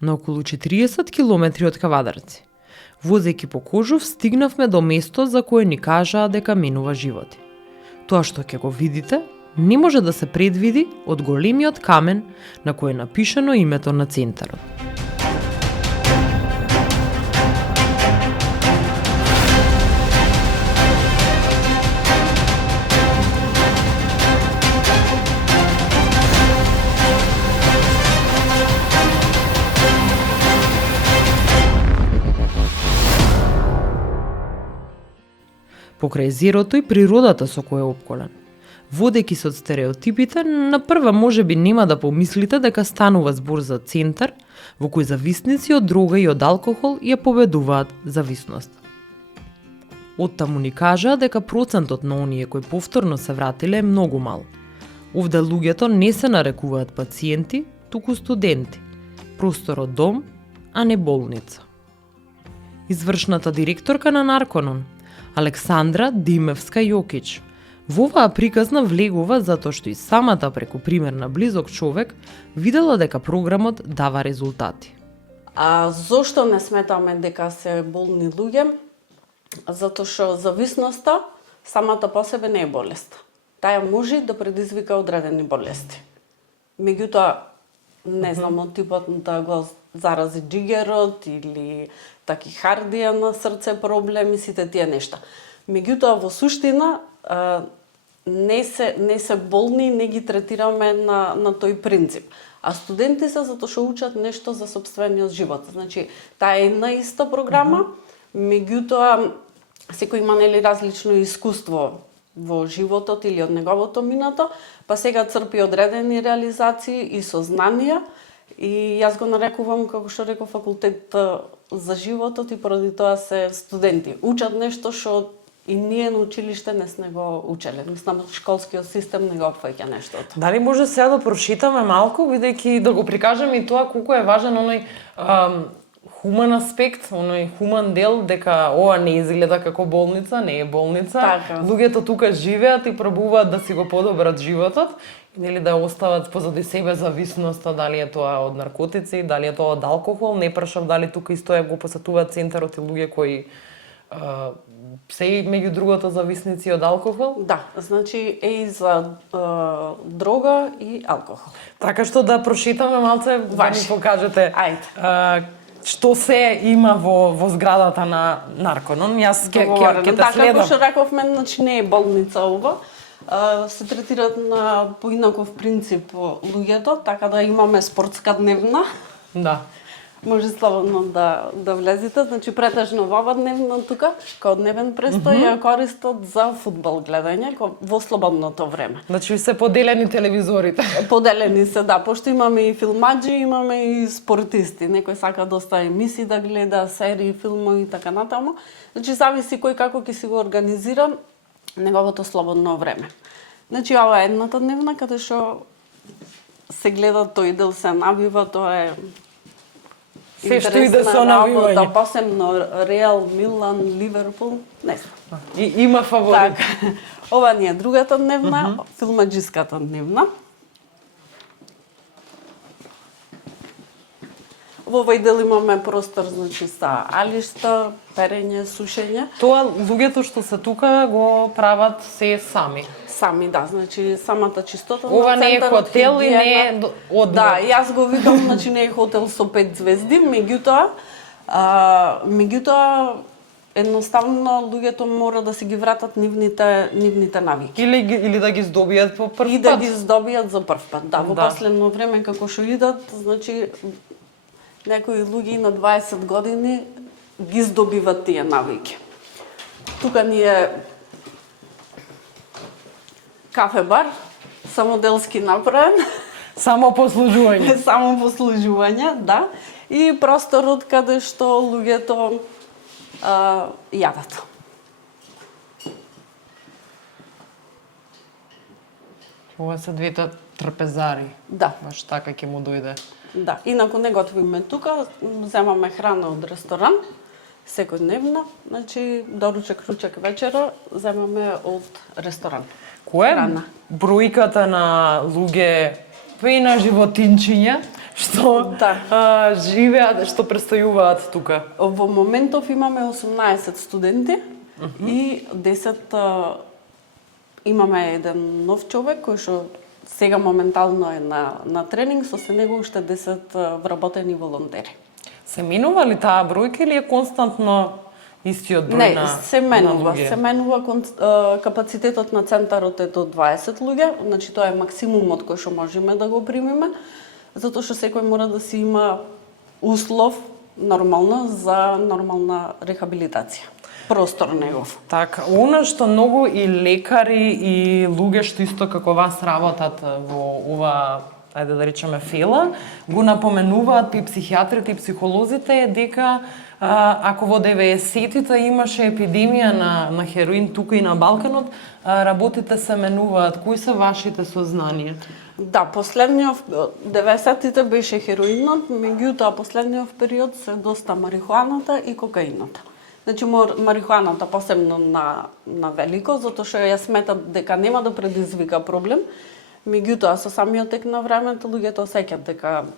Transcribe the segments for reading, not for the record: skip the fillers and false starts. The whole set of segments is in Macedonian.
на околу 40 километри од Кавадарци. Возејќи по Кожув, стигнавме до место за кое ни кажаа дека минува животи. Тоа што ќе го видите, не може да се предвиди од големиот камен на кој е напишано името на центарот. Покрај езерото и природата со која е опколен. Водејќи се од стереотипите, на прва можеби нема да помислите дека станува збор за центар во кој зависници од дрога и од алкохол ја победуваат зависноста. Оттаму ни кажаа дека процентот на оние кои повторно се вратиле е многу мал. Овде луѓето не се нарекуваат пациенти, туку студенти. Просторот дом, а не болница. Извршната директорка на Нарконон, Александра Димевска Јокич, во оваа приказна влегува затоа што и самата преку пример на близок човек видела дека програмот дава резултати. А зошто не сметаме дека се болни луѓе? Затоа што зависноста самата по себе не е болест. Таа може да предизвика одредени болести. Меѓутоа, не знам, од типот да го зарази джигерот или такихардија на срце проблеми, сите тие нешта. Меѓутоа, во суштина, не се болни, не ги третираме на тој принцип. А студенти се затоа што учат нешто за сопствениот живот. Значи, таа е една иста програма, меѓутоа, секој има нели различно искуство во животот или од неговото минато, па сега црпи одредени реализации и сознанија, и јас го нарекувам, како што реков, факултет за животот, и поради тоа се студенти. Учат нешто што и ние на училиште не сме го учеле. Мислам, школскиот систем не го опфаќа нештото. Дали може сега да прочитаме малку, бидејќи да го прикажеме и тоа колку е важен оној хуман аспект, оној хуман дел, дека ова не изгледа како болница, не е болница. Така. Луѓето тука живеат и пробуваат да си го подобрат животот, нели да остават позади себе зависноста, дали е тоа од наркотици, дали е тоа од алкохол. Не прашав дали тука исто го посетуваат центарот и луѓе кои се и меѓу другото зависници од алкохол? Да, значи е и за дрога и алкохол. Така што да прочитаме малце, да ни покажете. Ајде. Што се има во зградата на Нарконон. Јас ќе те така, следам. како што рековме, значи не е болница ова. Се третираат на поинаков принцип луѓето, така да имаме спортска дневна. Да. Може слободно да влезете, значи претежно во ова дневна тука, као дневен престој, ја користат за фудбал гледање во слободното време. Значи се поделени телевизорите. Поделени се, да, пошто имаме и филмаџи, имаме и спортисти. Некој сака доста емисии да гледа, серии, филмови и така натаму. Значи зависи кој како ќе си го организира неговото слободно време. Значи ова е едната дневна каде што се гледа тој дел, се навива, тоа е Се што иде со навивање. Да, посебно Реал, Милан, Ливерпул, не знам. И има фаворит. Так, ова ни е другата дневна, филмаџиската дневна. Во овој дел имаме простор, значи, за алишта, перење, сушење. Тоа луѓето што се тука го прават се сами. Сами, да, значи самата чистота Ова на не е центарот, хотел и не е хигиена. одмор. Да, јас го викам, значи не е хотел со 5 звезди, меѓутоа едноставно луѓето мора да си ги вратат нивните навики. Или да ги здобијат по прв пат. И да ги здобијат за прв пат. Да, во последно време како што идат, значи некои луѓе на 20 години ги здобиват тие навики. Тука ни е кафе-бар, самоделски направен. Само послужување. Само послужување, да. И просторот каде што луѓето јадат. Ова се двете трпезари. Да. Баш така ќе му дојде. Да, инаку не готвиме тука, земаме храна од ресторан, секојдневна, значи доручек, ручек, вечера земаме од ресторан. Која е бројката на луѓе, па и на животинчиња, што живеат, што престојуваат тука. Во моментов имаме 18 студенти и 10 имаме еден нов човек кој што сега моментално е на тренинг, со се него уште 10 вработени волонтери. Се менува ли таа бројка или е константно истиот број Не, на се менува. луѓе? Се менува капацитетот на центарот е до 20 луѓе, значи тоа е максимумот кој што можеме да го примиме, затоа што секој мора да си има услов нормално за нормална рехабилитација. Простор негов. Така, она што многу и лекари и луѓе што исто како вас работат во ова, ајде да речеме фела, го напоменуваат и психијатрите и психолозите е дека ако во 90-тите имаше епидемија на хероин тука и на Балканот, работите се менуваат. Кои се вашите сознанија? Да, последниот 90-тите беше хероинот, меѓутоа последниот период се доста марихуаната и кокаинот. Значи марихуаната посебно на велико, затоа што ја сметат дека нема да предизвика проблем. Меѓутоа со самиот тек на времето луѓето осеќаат дека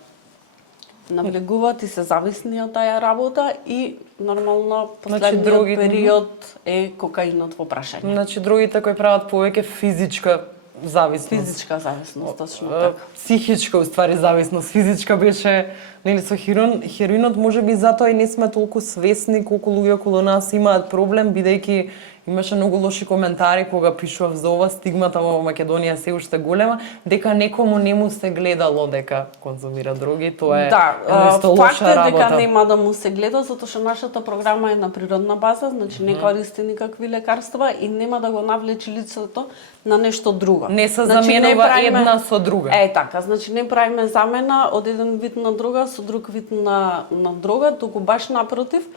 навлегуваат и се зависни од таа работа и нормално последниот период е кокаинот во прашање. Значи другите кои прават повеќе физичка зависност. Физичка зависност, точно така. Психичка уствари зависност, физичка беше нели со хероинот можеби затоа и не сме толку свесни колку луѓе околу нас имаат проблем, бидејќи имаше многу лоши коментари кога пишував за ова, стигмата во Македонија се уште голема, дека некому не му се гледало дека конзумира дроги, тоа е исто лоша работа. Факт е дека нема да му се гледа, затоа што нашата програма е на природна база, значи не користи никакви лекарства и нема да го навлече лицето на нешто друго. Не се заменува една со друга. Така, значи не правиме замена од еден вид на друга со друг вид на друга, туку баш напротив.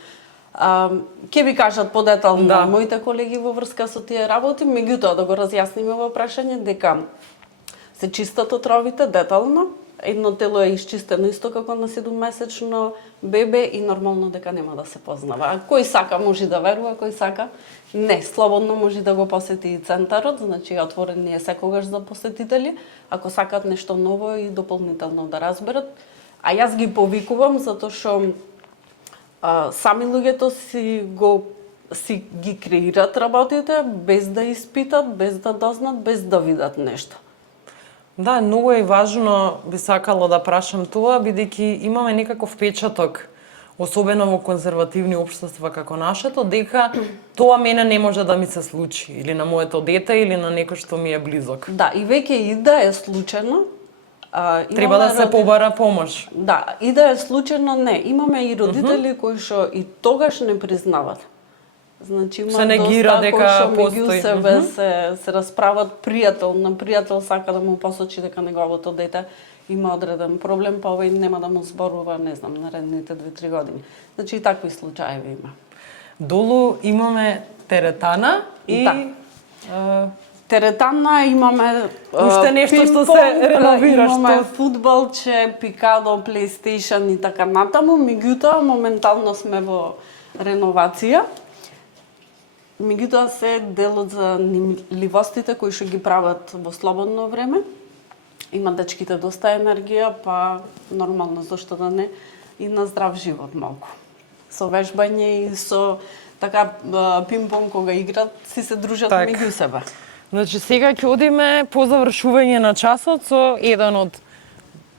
Ке ви кажат подетално моите колеги во врска со тие работи, меѓутоа да го разјасниме во прашање дека се чистат отровите детално, едно тело е исчистено исто како на 7-месечно бебе и нормално дека нема да се познава. А кој сака може да верува, кој сака не, слободно може да го посети и центарот, значи отворен е секогаш за посетители, ако сакат нешто ново и дополнително да разберат. А јас ги повикувам затоа што сами луѓето си ги креират работите без да испитат, без да дознат, без да видат нешто. Да, многу е важно, би сакала да прашам тоа, бидејќи имаме некаков впечаток, особено во конзервативни општества како нашето, дека тоа мене не може да ми се случи, или на моето дете, или на некој што ми е близок. Да, и веќе и да е случајно, треба да се побара помош. Да, и да е случајно не. Имаме и родители кои што и тогаш не признават. Значи има се негира дека постои. се расправат пријател на пријател сака да му посочи дека неговото дете има одреден проблем, па овој нема да му зборува, не знам, наредните 2-3 години. Значи и такви случаеви има. Долу имаме теретана и теретана имаме уште нешто што се реновира, имаме фудбалче, пикадо, PlayStation и така натаму, меѓутоа моментално сме во реновација. Меѓутоа се дел од занимливостите кои што ги прават во слободно време. Има дечките доста енергија, па нормално зашто да не и на здрав живот малку. Со вежбање и со така пинг-понг кога играт, си се дружат меѓу себе. Значи сега ќе одиме по завршување на часот со еден од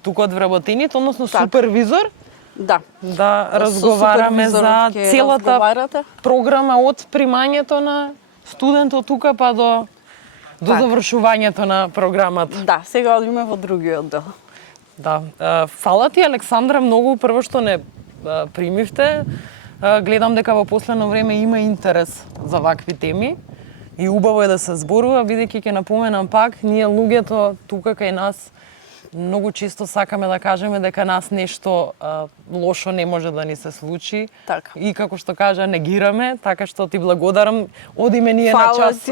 тука од вработените, односно супервизор. Да. Да разговараме за целата програма од примањето на студентот тука па до завршувањето на програмата. Да, сега одиме во другиот дел. Да. Фала ти, Александра, многу прво што не примивте. Гледам дека во последно време има интерес за вакви теми. И убаво е да се зборува, бидејќи ќе напоменам пак, ние луѓето тука кај нас многу често сакаме да кажеме дека нас нешто лошо не може да ни се случи. Така. И како што кажа, негираме, така што ти благодарам. Одиме ние на час.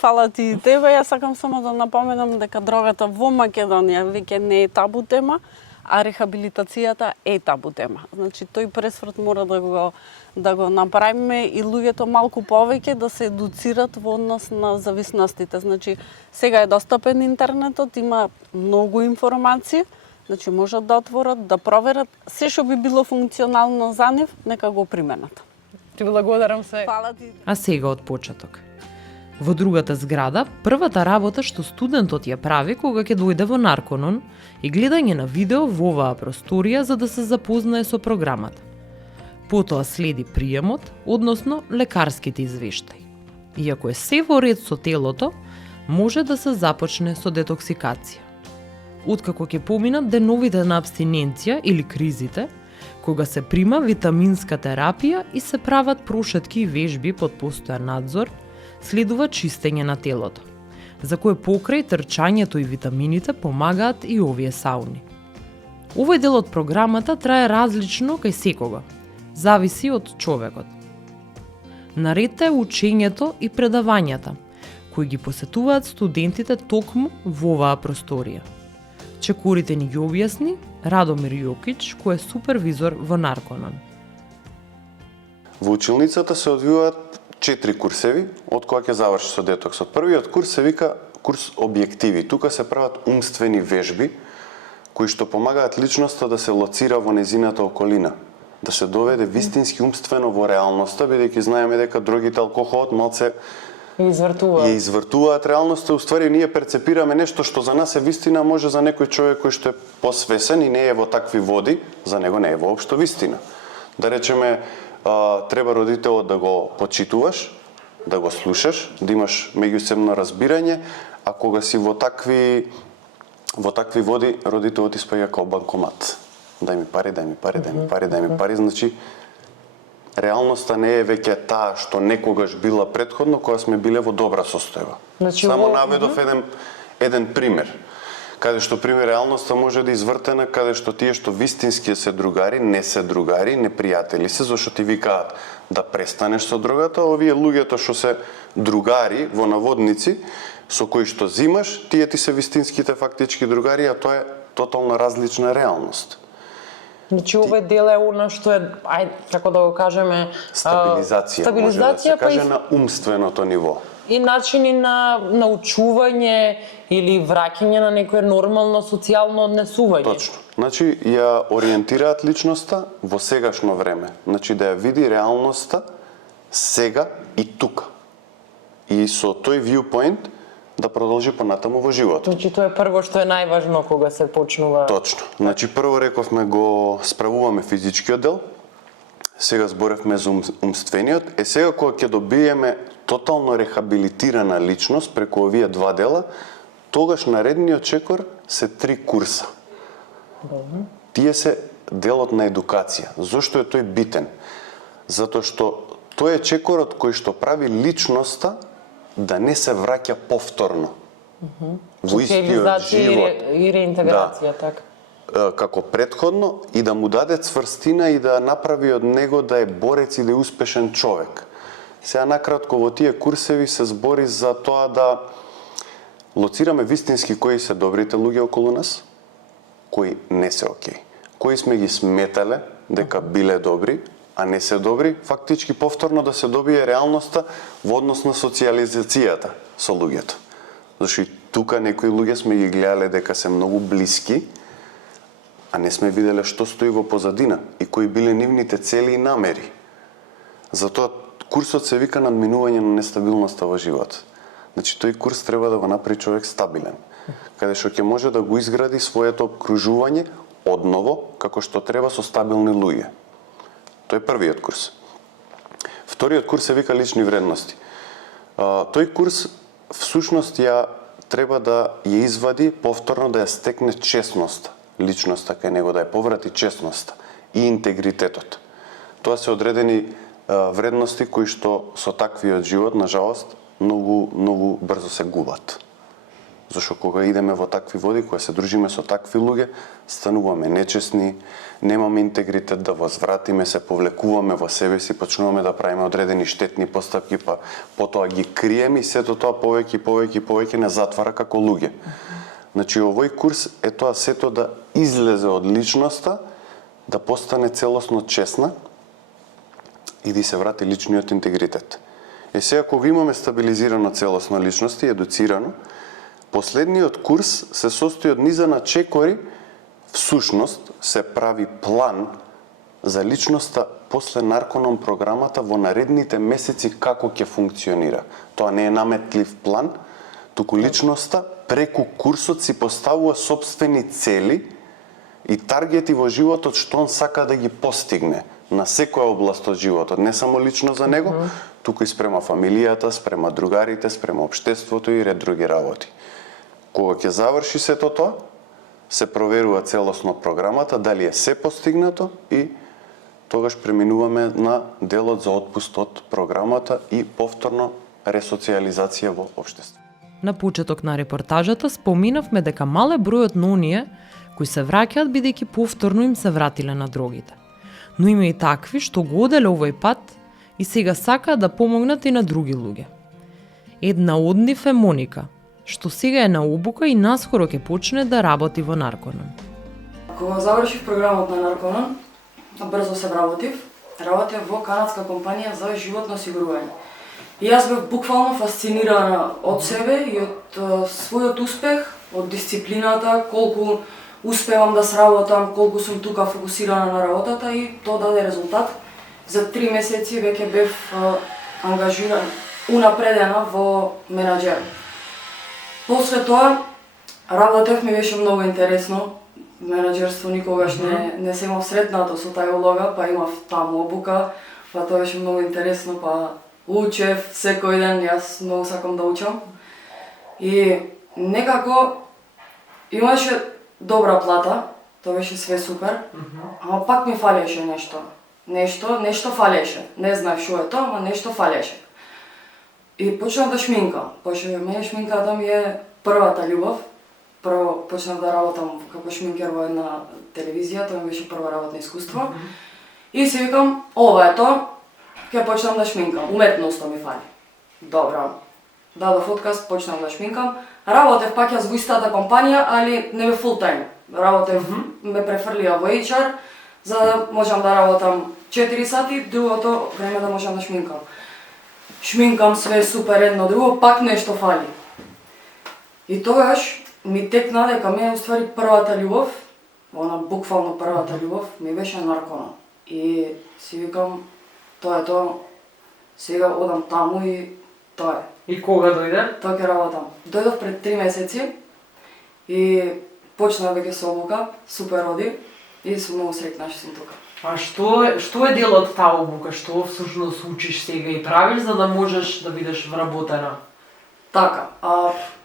Фала ти и тебе. Јас сакам само да напоменам дека дрогата во Македонија веќе не е табу тема, а рехабилитацијата е табу тема. Значи тој пресврт мора да го направиме и луѓето малку повеќе да се едуцират во однос на зависностите. Значи сега е достапен интернетот, има многу информации. Значи можат да отворат, да проверат се што би било функционално за нив, нека го применат. Ти благодарам се. Фала ти. А сега од почеток. Во другата зграда, првата работа што студентот ја прави кога ќе дојде во Нарконон е гледање на видео во оваа просторија за да се запознае со програмата. Потоа следи приемот, односно лекарските извештаи. Иако е се во ред со телото, може да се започне со детоксикација. Откако ќе поминат деновите на абстиненција или кризите, кога се прима витаминска терапија и се прават прошетки и вежби под постојан надзор, следува чистење на телото, за кое покрај трчањето и витамините помагаат и овие сауни. Овој дел од програмата трае различно кај секого, зависи од човекот. Наред е учењето и предавањата, кои ги посетуваат студентите токму во оваа просторија. Чекорите ни ги објасни Радомир Јокич, кој е супервизор во Нарконон. Во училницата се одвиваат 4 курсеви, од која ќе заврши со детоксот. Првиот курс се вика курс објективи. Тука се прават умствени вежби, кои што помагаат личноста да се лоцира во незината околина, да се доведе вистински умствено во реалноста, бидејќи знаеме дека другите алкохолот малце ја извртуваат реалноста, уствари ние перцепираме нешто што за нас е вистина, може за некој човек кој што е посвесен и не е во такви води, за него не е воопшто вистина. Да речеме, треба родителот да го почитуваш, да го слушаш, да имаш меѓусебно разбирање, а кога си во такви води, родителот испаѓа као банкомат. Дај ми пари, дај ми пари, дај ми пари, дај ми пари, значи реалноста не е веќе таа што некогаш била претходно, кога сме биле во добра состојба. Значи, Само наведов еден пример, каде што пример реалноста може да извртена, каде што тие што вистински се другари, не се другари, не пријатели се, зашто ти викаат да престанеш со дрогата, овие луѓето што се другари во наводници, со кои што зимаш, тие ти се вистинските фактички другари, а тоа е тотално различна реалност. Значи овој дел е она што е, како да го кажеме, Стабилизација може да се каже на умственото ниво. И начини на научување или враќање на некое нормално социјално однесување. Точно. Значи ја ориентираат личноста во сегашно време. Значи да ја види реалноста сега и тука. И со тој viewpoint да продолжи понатаму во животот. Значи тоа е прво што е најважно кога се почнува. Точно. Значи прво рековме го справуваме физичкиот дел, сега зборевме за умствениот, сега кога ќе добиеме тотално рехабилитирана личност преку овие два дела, тогаш наредниот чекор се 3 курса. Тие се делот на едукација. Зошто е тој битен? Затоа што тој е чекорот кој што прави личноста да не се враќа повторно во истиот живот и реинтеграција, така. Како претходно и да му даде цврстина и да направи од него да е борец и да е успешен човек. Сега накратко во тие курсеви се збори за тоа да лоцираме вистински кои се добрите луѓе околу нас, кои не се окей. Кои сме ги сметале дека биле добри, а не се добри, фактички повторно да се добие реалноста во однос на социализацијата со луѓето. Зашто и тука некои луѓе сме ги гледале дека се многу блиски, а не сме виделе што стои во позадина и кои биле нивните цели и намери. Затоа курсот се вика надминување на нестабилноста во животот. Значи тој курс треба да го направи човек стабилен, каде што ќе може да го изгради своето обкружување одново како што треба со стабилни луѓе. Тој е првиот курс. Вториот курс се вика лични вредности. Тој курс всушност ја треба да ја извади повторно да ја стекне честноста, личноста кај него, да ја поврати честноста и интегритетот. Тоа се одредени вредности кои што со таквиот живот, на жалост, многу брзо се губат. Зашто кога идеме во такви води, кога се дружиме со такви луѓе, стануваме нечесни, немаме интегритет да возвратиме, се повлекуваме во себе си, почнуваме да правиме одредени штетни постапки, па потоа ги криеме и сето тоа повеќе не затвара како луѓе. Значи овој курс е тоа сето да излезе од личноста, да постане целосно честна и да се врати личниот интегритет. Сега кога имаме стабилизирано целосно личност и едуцирано, последниот курс се состои од низа на чекори всушност се прави план за личноста после нарконом програмата во наредните месеци како ќе функционира. Тоа не е наметлив план, туку личноста преку курсот си поставува собствени цели и таргети во животот што он сака да ги постигне на секоја област од животот, не само лично за него, туку и спрема фамилијата, спрема другарите, спрема општеството и ред други работи. Кога ќе заврши сето тоа, се проверува целосно програмата, дали е се постигнато и тогаш преминуваме на делот за отпуст од програмата и повторно ресоциализација во општество. На почеток на репортажата споминавме дека мал е бројот на оние кои се враќаат бидејќи повторно им се вратиле на дрогите. Но има и такви што го оделе овој пат и сега сакаат да помогнат и на други луѓе. Една од нив е Моника, што сега е на обука и наскоро ќе почне да работи во Нарконон. Кога завршив програмот на Нарконон, брзо се вработив. Работев во канадска компанија за животно осигурување. И јас бев буквално фасцинирана од себе и од својот успех, од дисциплината, колку успевам да сработам, колку сум тука фокусирана на работата и тоа даде резултат. За 3 месеци веќе бев ангажиран, унапредена во менаџер. После тоа работев ми беше многу интересно. Менаџерство никогаш не се имав сретнато со таја улога, па имав таму обука, па тоа беше многу интересно, па учев секој ден, јас многу сакам да учам. И некако имаше добра плата, тоа беше све супер, ама пак ми фалеше нешто. Нешто фалеше. Не знаев што е тоа, ама нешто фалеше. И почнав да шминкам. Мене шминката ми е првата љубов. Прво почнав да работам како шминкер во една телевизија, тоа ми беше прво работно искуство. И си викам, ова е тоа, ќе почнам да шминкам. Уметноста ми фали. Добро. Дадов отказ, почнав да шминкам. Работев пак јас во истата компанија, али не бе фул тајм. Работев, ме префрлија во HR, за да можам да работам 4 сати, другото време да можам да шминкам. Шминкам све супер едно друго, пак нешто фали. И тогаш ми текна дека мене уствари првата љубов, она буквално првата љубов, ми беше Нарконон. И си викам, тоа е тоа, сега одам таму и тоа е. И кога дојде? Тоа ќе работам. Дојдов пред 3 месеци и почнав веќе со обука, супер оди и сум многу среќна што сум тука. А што е дел од таа обука? Што всушност учиш сега и правиш за да можеш да бидеш вработена? Така,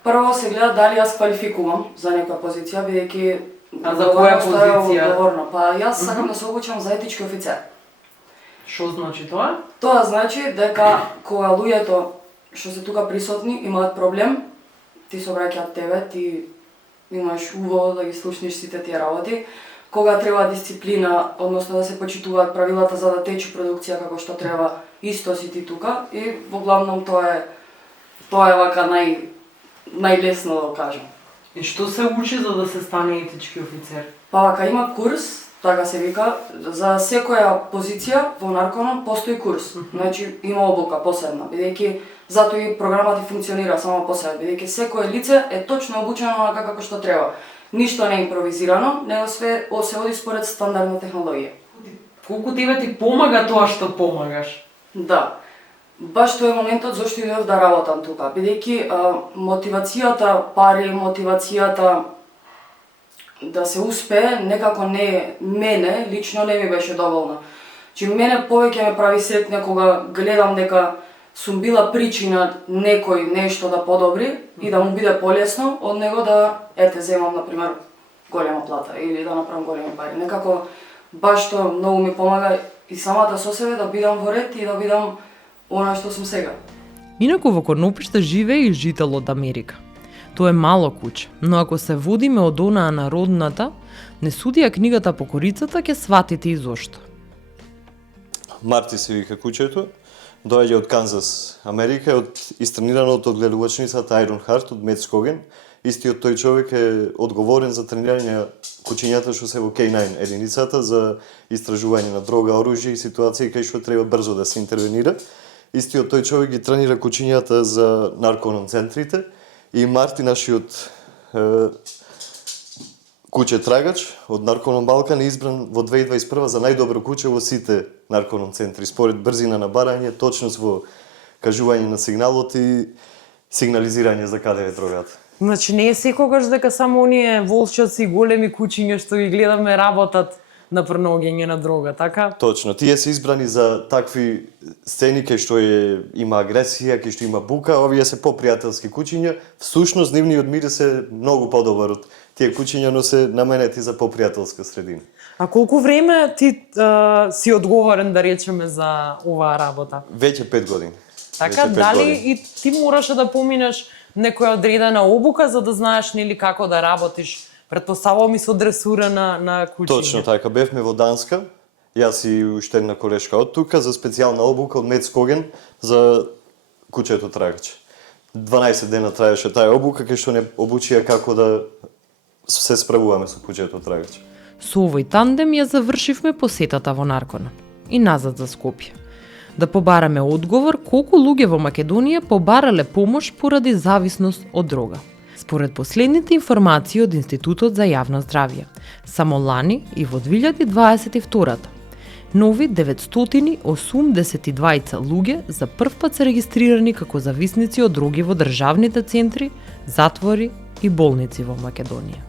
прво се гледа дали јас квалификувам за некоја позиција, бидејќи А за која позиција? Одговорна. Па јас сакам да се обучам за етички офицер. Што значи тоа? Тоа значи дека кога луѓето што се тука присутни имаат проблем, ти се обраќаат тебе, ти имаш уво да ги слушнеш сите тие работи. Кога треба дисциплина, односно да се почитуваат правилата за да тече продукција како што треба, исто си ти тука и во главном тоа е вака најлесно да кажам. И што се учи за да се стане етички офицер? Па вака има курс, така се вика, за секоја позиција во Нарконон постои курс. Значи има обука посебна, бидејќи затоа и програмата функционира само по себе, бидејќи секое лице е точно обучено онака како што треба. Ништо не е импровизирано, него све се оди според стандардна технологија. Колку тебе ти помага тоа што помагаш? Да. Баш тоа е моментот зашто идов да работам тука, бидејќи мотивацијата, пари, мотивацијата да се успее некако мене лично не ми беше доволна. Че мене повеќе ме прави среќна кога гледам дека сум била причина некој нешто да подобри и да му биде полесно од него да земам на пример голема плата или да направам големи пари. Некако баш тоа многу ми помага и самата со себе да бидам во ред и да бидам она што сум сега. Инаку во Конопиште живее и жител од Америка. Тоа е мало куќе, но ако се водиме од онаа народната, не судија книгата по корицата, ќе сватите и зошто. Марти се вика куќето, доаѓа од Канзас, Америка, од истренираното од гледувачницата Iron Heart од Мет Скоген. Истиот тој човек е одговорен за тренирање кучињата што се во K9 единицата за истражување на дрога, оружје и ситуации кај што треба брзо да се интервенира. Истиот тој човек ги тренира кучињата за Нарконон центрите и Марти, нашиот Куќе трагач од Нарконом Балкан е избран во 2021 за најдобро куќе во сите нарконом центри, според брзина на барање, точност во кажување на сигналот и сигнализирање за каде е дрогата. Значи не е секогаш дека само оние волчаци и големи кучиња што ги гледаме работат на пронаоѓање на дрога, така? Точно, тие се избрани за такви сцени кај што има агресија, кај што има бука, овие се попријателски кучиња. Всушност нивниот мирис е многу подобар од тие кучиња, но се наменети за попријателска средина. А колку време ти си одговорен, да речеме, за оваа работа? Веќе 5 години. Така, Веќе 5 дали години. и ти мораше да поминеш некоја одредена обука за да знаеш нели како да работиш? Претпоставувам и со дресура на кучиња. Точно така, бевме во Данска, јас и уште една колешка од тука за специјална обука од Мецкоген за кучето трагач. 12 дена траеше таа обука кај што не обучија како да се справуваме со кучето трагач. Со овој тандем ја завршивме посетата во Нарконон и назад за Скопје. Да побараме одговор колку луѓе во Македонија побарале помош поради зависност од дрога. Според последните информации од Институтот за јавно здравје, само лани и во 2022 нови 982 луѓе за прв пат се регистрирани како зависници од дроги во државните центри, затвори и болници во Македонија.